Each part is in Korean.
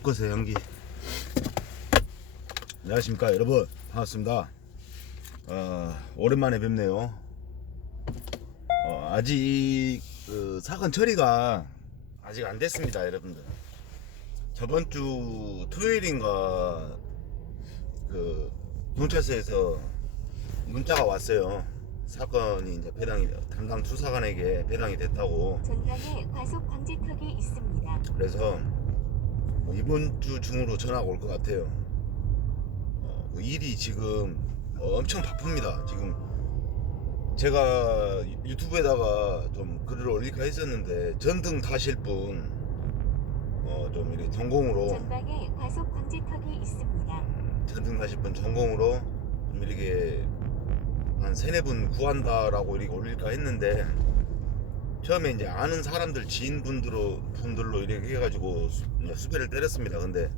수컷의 향기. 안녕하십니까 여러분, 반갑습니다. 오랜만에 뵙네요. 아직 사건 처리가 아직 안 됐습니다 여러분들. 저번 주 토요일인가 경찰서에서 문자가 왔어요. 사건이 이제 담당 수사관에게 배당이 됐다고. 전방에 과속 방지턱이 있습니다. 그래서 이번 주 중으로 전화가 올 것 같아요. 일이 지금 엄청 바쁩니다. 지금 제가 유튜브에다가 좀 글을 올릴까 했었는데, 전등 다실 분 좀 이렇게 전공으로, 전방에 과속 방지턱이 있습니다. 전등 다실 분 전공으로 좀 이렇게 한 3-4분 구한다라고 이렇게 올릴까 했는데, 처음에 이제 아는 사람들 지인분들로 이렇게 해가지고 수배를 때렸습니다. 근데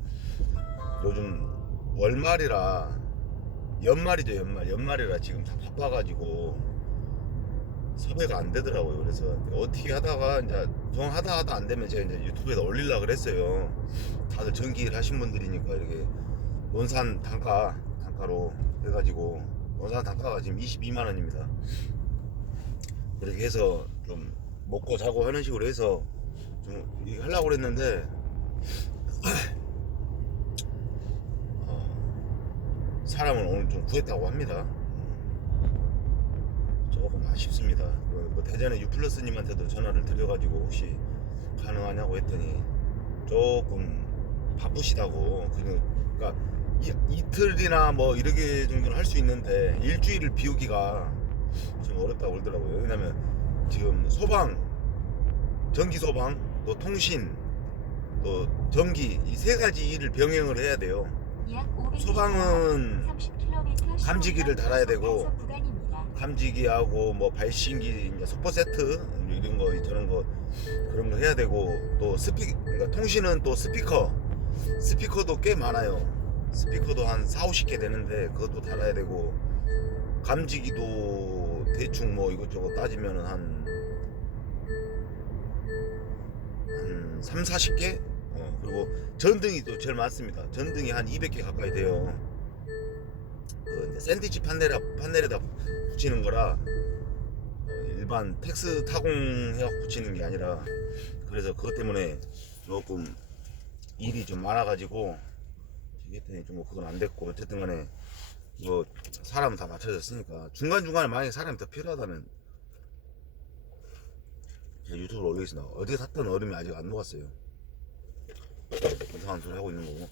요즘 월말이라, 연말이죠. 연말이라 지금 다 바빠가지고 섭외가 안 되더라고요. 그래서 어떻게 하다가 이제 하다 안 되면 제가 이제 유튜브에다 올리려고 그랬어요. 다들 전기일 하신 분들이니까 이렇게 논산 단가로 해가지고, 논산 단가가 지금 22만 원입니다. 그렇게 해서 좀 먹고 자고 하는 식으로 해서 좀 이렇게 하려고 그랬는데, 사람을 오늘 좀 구했다고 합니다. 조금 아쉽습니다. 대전에 유플러스님한테도 전화를 드려가지고 혹시 가능하냐고 했더니 조금 바쁘시다고. 그러니까 이틀이나 뭐 이렇게 정도는 할 수 있는데 일주일을 비우기가 좀 어렵다고 그러더라고요. 왜냐면 지금 전기 소방, 또 통신, 또 전기, 이 3가지 일을 병행을 해야 돼요. 소방은 감지기를 달아야 되고, 감지기하고 뭐 발신기, 속보 세트 이런 거, 저런 거, 그런 거 해야 되고, 또 그러니까 통신은 또 스피커도 꽤 많아요. 스피커도 한 40-50개 되는데 그것도 달아야 되고, 감지기도 대충 뭐 이것저것 따지면 한 30-40개? 그리고 전등이 또 제일 많습니다. 전등이 한 200개 가까이 돼요. 샌드위치 판넬에다 붙이는 거라 일반 텍스 타공해갖고 붙이는 게 아니라, 그래서 그것 때문에 조금 일이 좀 많아가지고 했더니 좀 그건 안 됐고, 어쨌든 간에 뭐 사람은 다 맞춰졌으니까 중간중간에 만약에 사람이 더 필요하다면 제가 유튜브로 올리겠습니다. 어제 샀던 얼음이 아직 안 녹았어요. 이상한 소리 하고 있는 거고.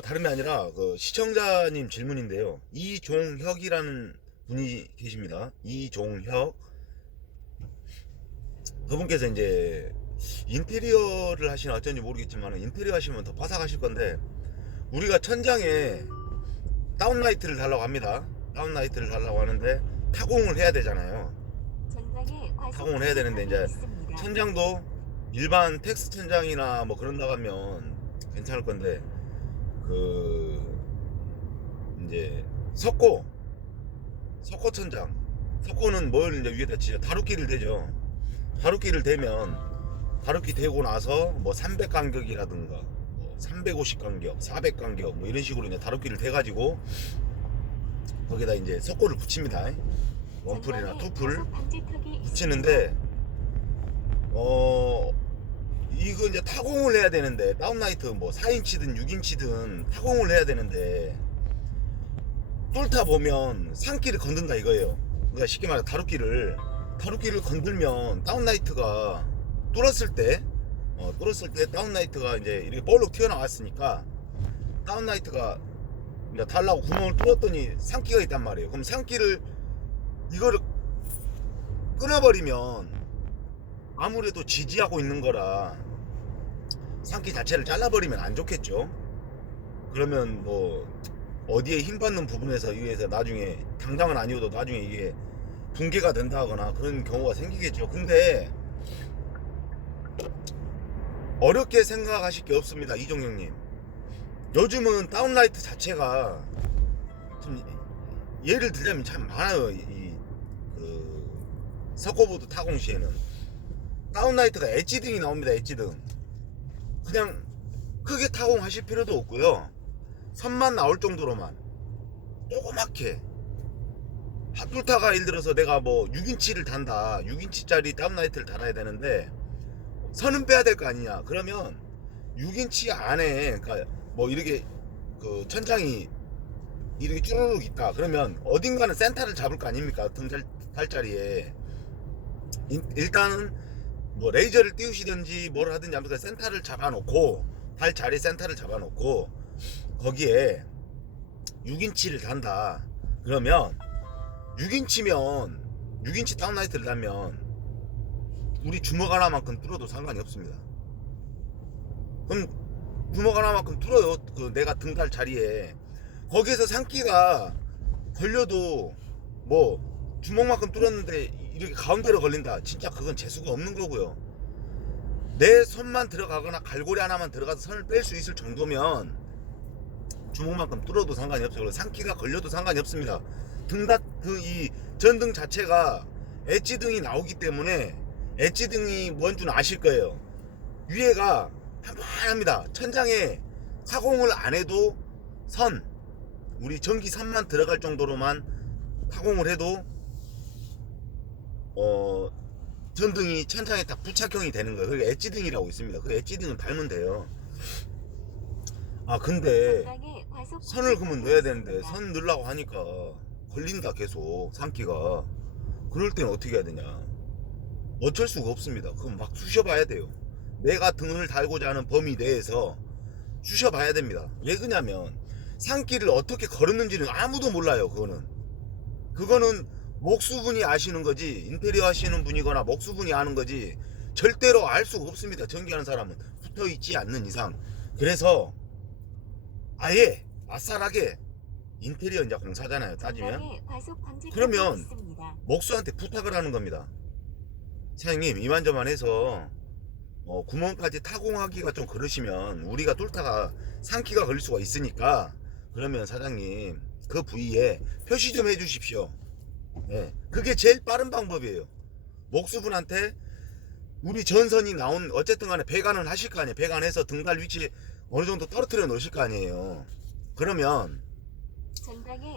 다름이 아니라 시청자님 질문인데요. 이종혁이라는 분이 계십니다. 이종혁. 그분께서 이제 인테리어를 하시나 어쩐지 모르겠지만, 인테리어 하시면 더 바삭하실 건데, 우리가 천장에 다운라이트를 달라고 합니다. 다운라이트를 달라고 하는데 타공을 해야 되잖아요. 타공을 해야 되는데, 이제 천장도 일반 텍스 천장이나 뭐 그런다고 하면 괜찮을 건데, 이제 석고 천장, 석고는 뭘 이제 위에다 치죠? 다루기를 대죠. 다루기를 대면, 다루기 대고 나서 뭐 300 간격이라든가 350 간격, 400 간격 뭐 이런 식으로 이제 다루기를 대가지고 거기다 이제 석고를 붙입니다. 원풀이나 투풀 붙이는데, 이거 이제 타공을 해야 되는데, 다운라이트 뭐 4인치든 6인치든 타공을 해야 되는데, 뚫다 보면 산기를 건든다 이거예요. 그러니까 쉽게 말해 다루기를 건들면 다운라이트가 뚫었을 때 다운라이트가 이제 이렇게 볼록 튀어나왔으니까, 다운라이트가 이제 달라고 구멍을 뚫었더니 산기가 있단 말이에요. 그럼 이거를 끊어버리면 아무래도 지지하고 있는 거라 산기 자체를 잘라버리면 안 좋겠죠. 그러면 뭐 어디에 힘 받는 부분에서 의해서 나중에, 당장은 아니어도 나중에 이게 붕괴가 된다거나 그런 경우가 생기겠죠. 근데 어렵게 생각하실 게 없습니다, 이종영님. 요즘은 다운라이트 자체가 좀, 예를 들자면 참 많아요. 석고보드 타공 시에는 다운라이트가 엣지등이 나옵니다. 엣지등. 그냥 크게 타공하실 필요도 없고요. 선만 나올 정도로만 조그맣게 핫불타가 예를 들어서 내가 뭐 6인치를 단다, 6인치짜리 다운라이트를 달아야 되는데 선은 빼야 될 거 아니냐. 그러면 6인치 안에 그러니까 뭐 이렇게 그 천장이 이렇게 쭈루룩 있다 그러면 어딘가는 센터를 잡을 거 아닙니까? 달 자리에 일단은 뭐 레이저를 띄우시든지 뭘 하든지 아무튼 센터를 잡아놓고 달 자리 센터를 잡아놓고 거기에 6인치를 단다 그러면 6인치 다운라이트를 달면 우리 주먹 하나만큼 뚫어도 상관이 없습니다. 그럼 주먹 하나만큼 뚫어요. 그 내가 등달 자리에 거기에서 산기가 걸려도 뭐 주먹만큼 뚫었는데 이렇게 가운데로 걸린다. 진짜 그건 재수가 없는 거고요. 내 손만 들어가거나 갈고리 하나만 들어가서 선을 뺄 수 있을 정도면 주먹만큼 뚫어도 상관이 없어요. 산기가 걸려도 상관이 없습니다. 등다 이 전등 자체가 엣지등이 나오기 때문에 엣지등이 뭔 줄 아실 거예요. 위에가 한판합니다. 천장에 타공을 안 해도 선 우리 전기 선만 들어갈 정도로만 타공을 해도 전등이 천장에 딱 부착형이 되는 거예요. 그게 엣지등이라고 있습니다. 그 엣지등은 달면 돼요. 아 근데 선을 그러면 넣어야 되는데 선 넣으려고 하니까 걸린다 계속 산기가. 그럴 때는 어떻게 해야 되냐. 어쩔 수가 없습니다. 그럼 막 쑤셔봐야 돼요. 내가 등을 달고자 하는 범위 내에서 쑤셔봐야 됩니다. 왜 그러냐면 산기를 어떻게 걸었는지는 아무도 몰라요. 그거는 목수분이 아시는 거지 인테리어 하시는 분이거나 목수분이 아는 거지 절대로 알 수가 없습니다. 전기하는 사람은 붙어있지 않는 이상. 그래서 아예 아싸라게 인테리어 이제 공사잖아요. 따지면 그러면 목수한테 부탁을 하는 겁니다. 사장님 이만저만 해서 구멍까지 타공하기가 좀 그러시면 우리가 뚫다가 산기가 걸릴 수가 있으니까 그러면 사장님 그 부위에 표시 좀 해주십시오. 네, 그게 제일 빠른 방법이에요. 목수분한테 우리 전선이 나온 어쨌든 간에 배관을 하실 거 아니에요. 배관해서 등달 위치에 어느 정도 떨어뜨려 놓으실 거 아니에요. 그러면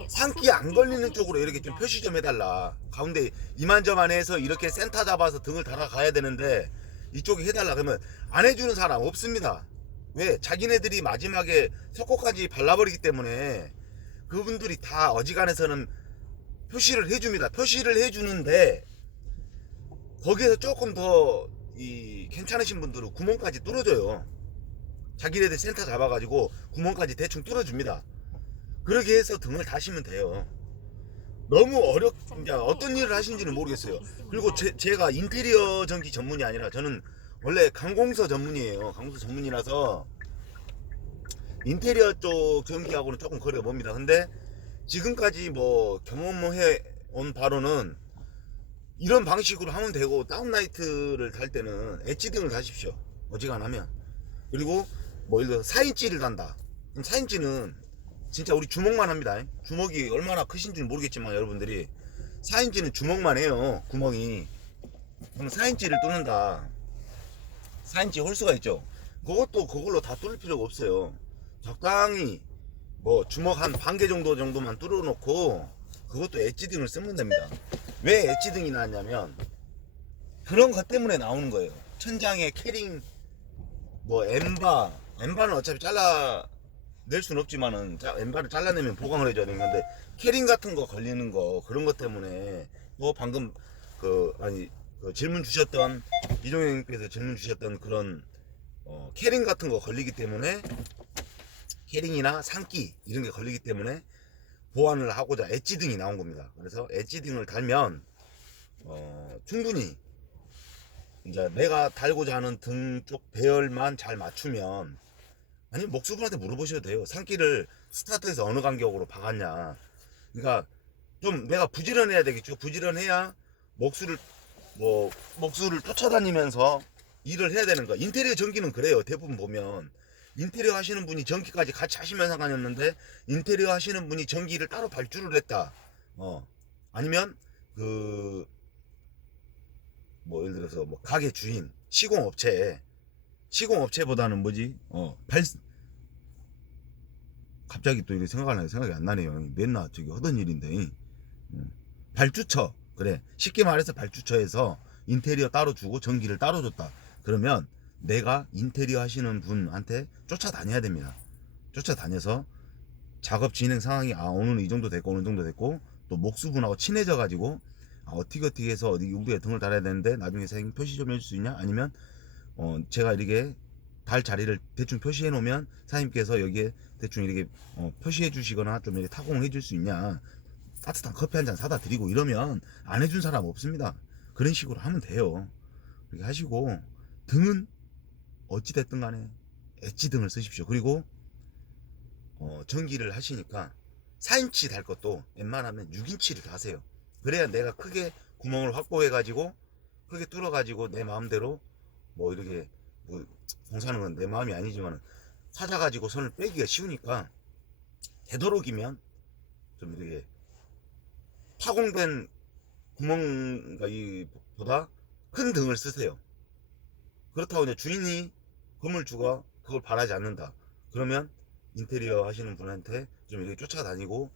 산기 안 걸리는 쪽으로 이렇게 좀 표시 좀 해달라. 가운데 이만저만 해서 이렇게 센터 잡아서 등을 달아가야 되는데 이쪽에 해달라 그러면 안 해주는 사람 없습니다. 왜? 자기네들이 마지막에 석고까지 발라버리기 때문에 그분들이 다 어지간해서는 표시를 해줍니다. 표시를 해주는데 거기에서 조금 더 괜찮으신 분들은 구멍까지 뚫어줘요. 자기네들 센터 잡아가지고 구멍까지 대충 뚫어줍니다. 그렇게 해서 등을 다시면 돼요. 너무 이제 어떤 일을 하신지는 모르겠어요. 그리고 제가 인테리어 전기 전문이 아니라 저는 원래 강공서 전문이에요. 강공서 전문이라서 인테리어 쪽 전기하고는 조금 거리가 멉니다. 근데 지금까지 뭐 경험해 온 바로는 이런 방식으로 하면 되고 다운라이트를 달 때는 엣지등을 다십시오. 어지간하면. 그리고 뭐 예를 들어서 4인치를 단다. 그럼 4인치는 진짜 우리 주먹만 합니다. 주먹이 얼마나 크신지 모르겠지만 여러분들이 4인치는 주먹만 해요. 구멍이. 그럼 4인치를 뚫는다. 4인치 홀수가 있죠. 그걸로 다 뚫을 필요가 없어요. 적당히 뭐 주먹 한 반 개 정도만 뚫어 놓고 그것도 엣지등을 쓰면 됩니다. 왜 엣지등이 나왔냐면 그런 것 때문에 나오는 거예요. 천장에 캐링 뭐 엠바는 어차피 잘라낼 수는 없지만은 엠바를 잘라내면 보강을 해줘야 되는 건데 캐링 같은 거 걸리는 거 그런 것 때문에 뭐 방금 질문 주셨던 이종현님께서 질문 주셨던 그런 캐링 같은 거 걸리기 때문에 캐링이나 산기 이런 게 걸리기 때문에 보완을 하고자 엣지등이 나온 겁니다. 그래서 엣지등을 달면 충분히 이제 내가 달고자 하는 등 쪽 배열만 잘 맞추면 아니면 목수분한테 물어보셔도 돼요. 산기를 스타트에서 어느 간격으로 박았냐. 그러니까 좀 내가 부지런해야 되겠죠. 부지런해야 목수를 쫓아다니면서 일을 해야 되는 거야. 인테리어 전기는 그래요. 대부분 보면 인테리어 하시는 분이 전기까지 같이 하시면 상관없는데 인테리어 하시는 분이 전기를 따로 발주를 했다. 아니면 뭐 예를 들어서 뭐 가게 주인, 시공업체 시공업체보다는 뭐지? 갑자기 또 이렇게 생각이 안 나네요. 맨날 저기 하던 일인데. 발주처. 그래. 쉽게 말해서 발주처에서 인테리어 따로 주고 전기를 따로 줬다. 그러면 내가 인테리어 하시는 분한테 쫓아다녀야 됩니다. 쫓아다녀서 작업 진행 상황이 오늘은 이 정도 됐고 어느 정도 됐고 또 목수분하고 친해져 가지고 어떻게 해서 어디 우리가 등을 달아야 되는데 나중에 사장님 표시 좀 해줄 수 있냐? 아니면 제가 이렇게 달 자리를 대충 표시해 놓으면 사장님께서 여기에 대충 이렇게 표시해 주시거나 좀 이렇게 타공을 해줄 수 있냐? 따뜻한 커피 한 잔 사다 드리고 이러면 안 해준 사람 없습니다. 그런 식으로 하면 돼요. 그렇게 하시고 등은 어찌 됐든 간에 엣지 등을 쓰십시오. 그리고 전기를 하시니까 4인치 달 것도 웬만하면 6인치를 다세요. 그래야 내가 크게 구멍을 확보해 가지고 크게 뚫어 가지고 내 마음대로 뭐 이렇게 뭐 봉사하는 건 내 마음이 아니지만 찾아 가지고 손을 빼기가 쉬우니까 되도록이면 좀 이렇게 파공된 구멍 보다 큰 등을 쓰세요. 그렇다고 이제 주인이 건물주가 그걸 바라지 않는다. 그러면 인테리어 하시는 분한테 좀 이렇게 쫓아다니고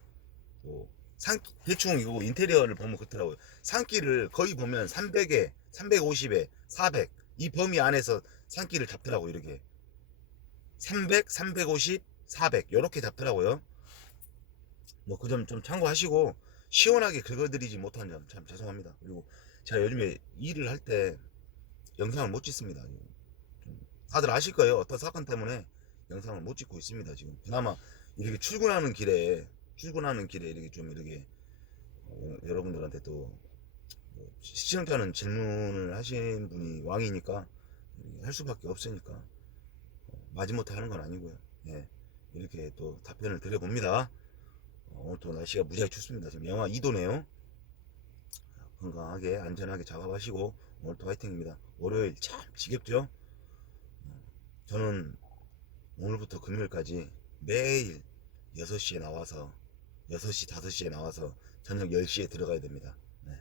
대충 이거 인테리어를 보면 그렇더라고요. 산길을 거의 보면 300에 350에 400 이 범위 안에서 산길을 잡더라고. 이렇게 300 350 400 이렇게 잡더라고요. 뭐 그 점 좀 참고하시고 시원하게 긁어드리지 못한 점 참 죄송합니다. 그리고 제가 요즘에 일을 할 때 영상을 못 찍습니다. 다들 아실 거예요. 어떤 사건 때문에 영상을 못 찍고 있습니다. 지금 그나마 이렇게 출근하는 길에 이렇게 좀 이렇게 여러분들한테 또 시청자는 질문을 하신 분이 왕이니까 할 수밖에 없으니까 마지못해 하는 건 아니고요. 예, 이렇게 또 답변을 드려봅니다. 오늘 또 날씨가 무지하게 춥습니다. 지금 영하 2도네요. 건강하게 안전하게 작업하시고 오늘 또 화이팅입니다. 월요일 참 지겹죠? 저는 오늘부터 금요일까지 매일 6시에 나와서 6시 5시에 나와서 저녁 10시에 들어가야 됩니다. 네.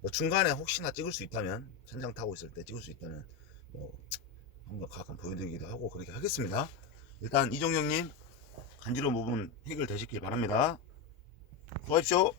뭐 중간에 혹시나 찍을 수 있다면 천장 타고 있을 때 찍을 수 있다면 뭐 한번 가끔 보여드리기도 하고 그렇게 하겠습니다. 일단 이종영님 간지러운 부분 해결되시길 바랍니다. 수고하십시오.